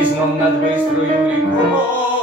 і знов над бистрою рікою.